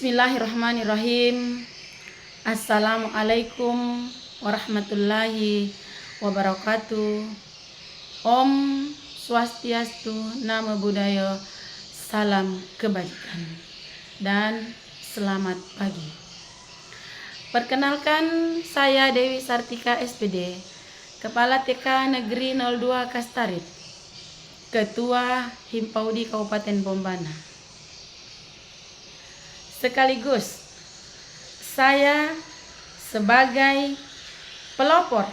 Bismillahirrahmanirrahim. Assalamualaikum warahmatullahi wabarakatuh. Om Swastiastu, Namo Buddhaya, salam kebajikan dan selamat pagi. Perkenalkan, saya Dewi Sartika SPD, Kepala TK Negeri 02 Kastarit, Ketua Himpaudi Kabupaten Bombana. Sekaligus saya sebagai pelopor,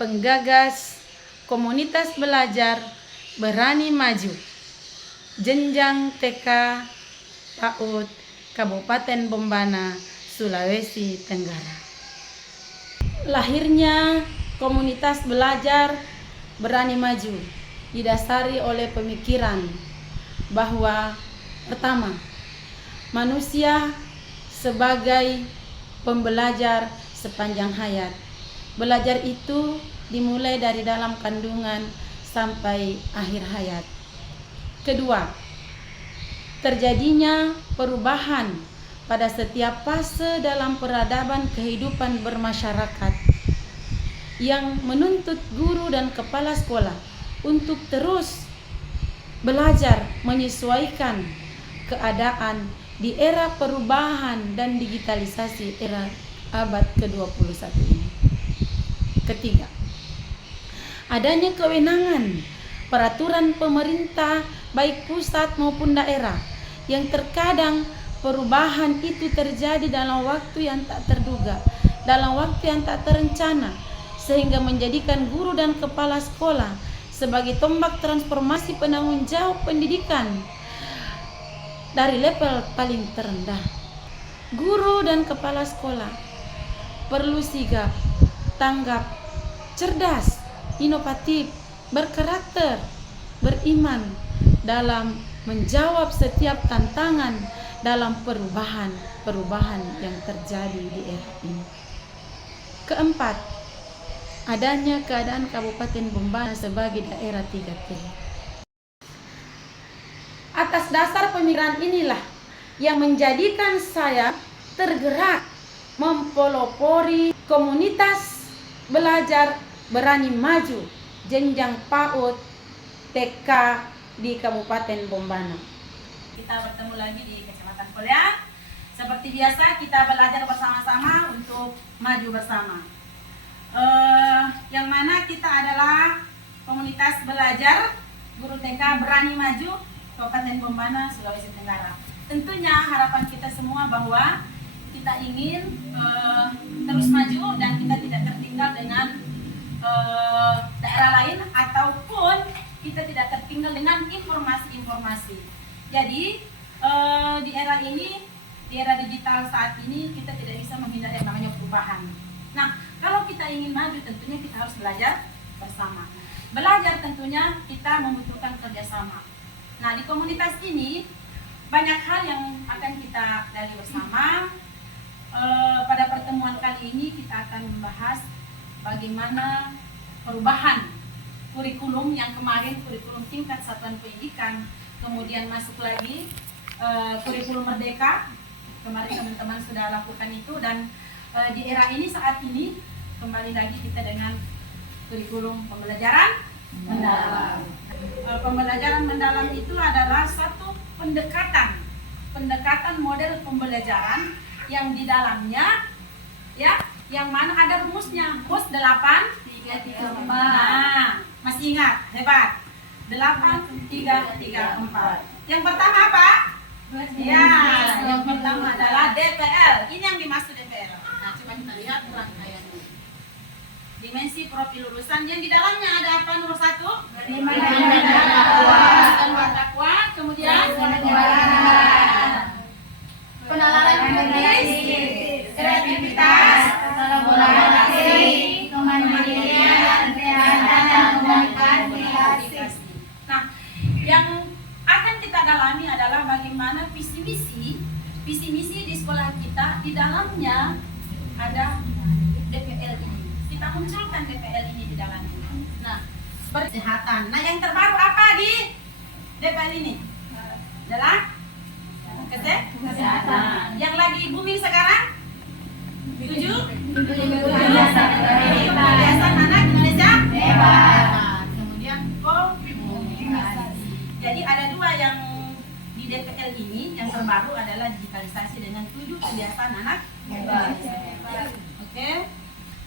penggagas komunitas belajar berani maju jenjang TK PAUD Kabupaten Bombana, Sulawesi Tenggara. Lahirnya komunitas belajar berani maju didasari oleh pemikiran bahwa pertama, manusia sebagai pembelajar sepanjang hayat. Belajar itu dimulai dari dalam kandungan sampai akhir hayat. Kedua, terjadinya perubahan pada setiap fase dalam peradaban kehidupan bermasyarakat yang menuntut guru dan kepala sekolah untuk terus belajar menyesuaikan keadaan di era perubahan dan digitalisasi era abad ke-21 ini. Ketiga, adanya kewenangan peraturan pemerintah baik pusat maupun daerah yang terkadang perubahan itu terjadi dalam waktu yang tak terduga, dalam waktu yang tak terencana, sehingga menjadikan guru dan kepala sekolah sebagai tombak transformasi penanggung jawab pendidikan dari level paling terendah. Guru dan kepala sekolah perlu sigap, tanggap, cerdas, inovatif, berkarakter, beriman dalam menjawab setiap tantangan dalam perubahan yang terjadi di era ini. Keempat, adanya keadaan Kabupaten Bombana sebagai daerah 3T. Atas dasar pemikiran inilah yang menjadikan saya tergerak mempelopori komunitas belajar berani maju jenjang PAUD TK di Kabupaten Bombana. Kita bertemu lagi di Kecamatan Koleang. Seperti biasa kita belajar bersama-sama untuk maju bersama. Yang mana kita adalah komunitas belajar guru TK berani maju Kabupaten Bombana, Sulawesi Tenggara. Tentunya harapan kita semua bahwa kita ingin terus maju dan kita tidak tertinggal dengan daerah lain ataupun kita tidak tertinggal dengan informasi-informasi. Jadi di era ini, di era digital saat ini, kita tidak bisa menghindari yang namanya perubahan. Nah, kalau kita ingin maju tentunya kita harus belajar bersama. Belajar tentunya kita membutuhkan kerjasama. Nah, di komunitas ini banyak hal yang akan kita gali bersama. Pada pertemuan kali ini kita akan membahas bagaimana perubahan kurikulum yang kemarin kurikulum tingkat satuan pendidikan, kemudian masuk lagi kurikulum merdeka. Kemarin teman-teman sudah lakukan itu, dan di era ini saat ini kembali lagi kita dengan kurikulum pembelajaran mendalam. Pembelajaran mendalam itu adalah satu pendekatan model pembelajaran yang di dalamnya ya, yang mana ada rumusnya. Rumus 8 3 3 4. Nah, masih ingat? Hebat. 8 3 3 4. Yang pertama apa? Ya, yang pertama adalah DPL. Ini yang dimaksud DPL. Nah, coba kita lihat rangkaiannya. Dimensi profil lulusan yang di dalamnya ada apa? Nomor 1, dakwah, kemudian penalaran kritis, kreativitas, kolaborasi, kemandirian, dan komunikasi. Nah, yang akan kita dalami adalah bagaimana visi misi di sekolah kita. Di dalamnya ada DPL ini. Kita munculkan DPL ini di dalamnya. Nah, kesehatan. Nah, yang terbaru apa di DPL ini? Adalah kesehatan. Kesehatan. Yang lagi booming sekarang? 7. Kebiasaan anak Indonesia hebat. Kemudian komunikasi. Jadi ada 2 yang di DPL ini, yang terbaru adalah digitalisasi dengan 7 kebiasaan anak hebat. Oke.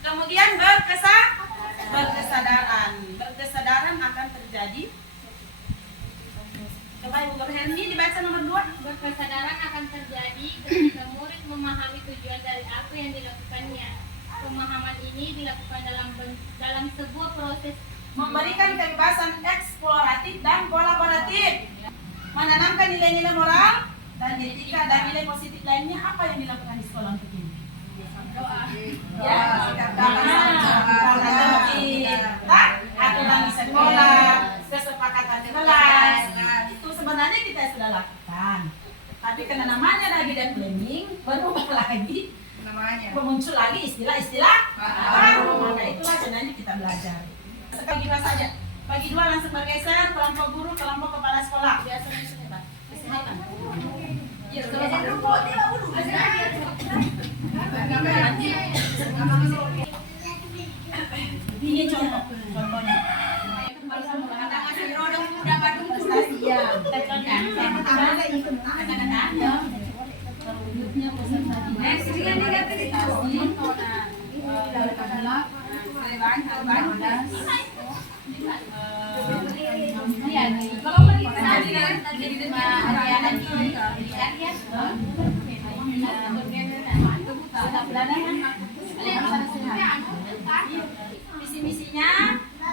Kemudian berkesadaran. Berkesadaran akan terjadi. Coba Ibu Guru Hendy dibaca nomor 2. Berkesadaran akan terjadi ketika murid memahami tujuan dari apa yang dilakukannya. Pemahaman ini dilakukan dalam sebuah proses Memberikan kebebasan eksploratif dan kolaboratif. Menanamkan nilai-nilai moral dan etika dan nilai positif lainnya. Apa yang dilakukan di sekolah untuk ini? doa. Ya, aturan di sekolah, kesepakatan di kelas. Itu sebenarnya kita sudah lakukan. Tapi karena namanya lagi dan planning, baru lagi muncul lagi istilah-istilah baru. Maka itulah sebenarnya kita belajar. Bagi 2 saja. Bagi 2 langsung bergeser, kelompok guru, kelompok kepala sekolah. Biasanya sebentar. Kesehatan. Iya, ini contohnya. Misi-misinya,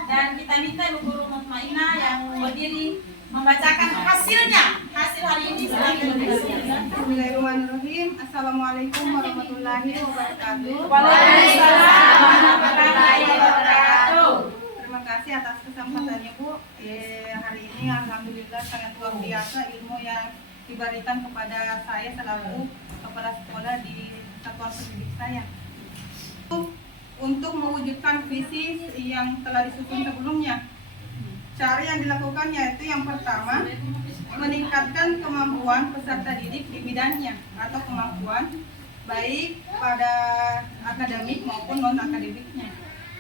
dan kita minta Ibu Guru Mutmainah yang berdiri membacakan hasilnya. Hasil hari ini silakan. Bismillahirrahmanirrahim. Assalamualaikum warahmatullahi wabarakatuh. Waalaikumsalam warahmatullahi wabarakatuh. Terima kasih atas kesempatannya Bu. Hari ini alhamdulillah sangat luar biasa ilmu yang diberikan kepada saya selaku kepala sekolah di satuan pendidik saya. Untuk mewujudkan visi yang telah disusun sebelumnya. Cara yang dilakukan yaitu yang pertama, meningkatkan kemampuan peserta didik di bidangnya atau kemampuan baik pada akademik maupun non-akademiknya.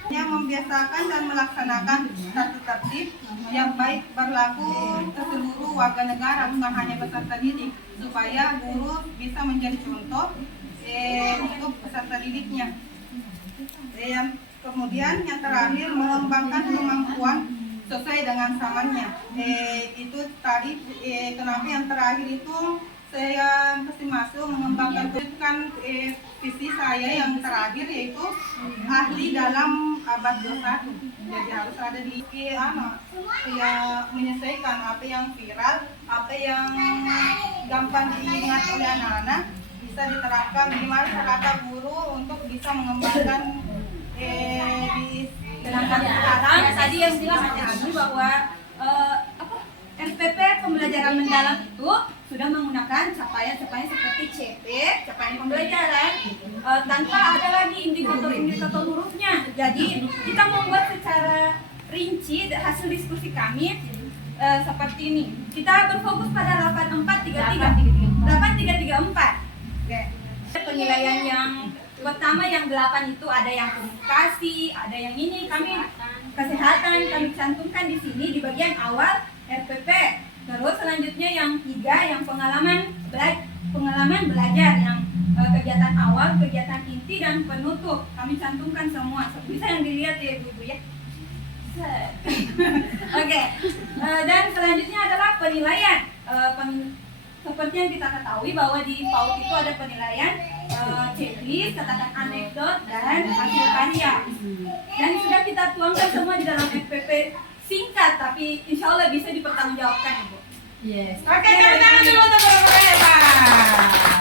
Yang membiasakan dan melaksanakan tata tertib yang baik berlaku ke seluruh warga negara, bukan hanya peserta didik, supaya guru bisa menjadi contoh untuk peserta didiknya. Kemudian yang terakhir, mengembangkan kemampuan sesuai dengan zamannya. Itu tadi kenapa yang terakhir itu saya kasih masuk mengembangkan visi saya yang terakhir, yaitu ahli dalam abad 21. Jadi harus ada di ya, menyesuaikan apa yang viral, apa yang gampang diingat oleh anak-anak, bisa diterapkan di masyarakat guru untuk bisa mengembangkan Sedangkan sekarang tadi yang bilang Abi bahwa RPP pembelajaran mendalam itu sudah menggunakan capaian-capaian seperti CP, capaian pembelajaran, tanpa ada lagi indikator-indikator hurufnya. Jadi kita membuat secara rinci hasil diskusi kami seperti ini. Kita berfokus pada 8433, 8334. Penilaian yang pertama yang 8 itu ada yang komunikasi, ada yang ini, kami kesehatan kami cantumkan di sini di bagian awal RPP. Terus selanjutnya yang 3 yang pengalaman belajar, yang kegiatan awal, kegiatan inti dan penutup kami cantumkan semua. Bisa yang dilihat ya Ibu ya. Oke. Dan selanjutnya adalah penilaian. Seperti yang kita ketahui bahwa di PAUD itu ada penilaian checklist, catatan anekdot, dan hasil karya. Dan sudah kita tuangkan semua di dalam FPP singkat, tapi insya Allah bisa dipertanggungjawabkan Ibu. Yes. Oke, tangan dulu untuk Bapak.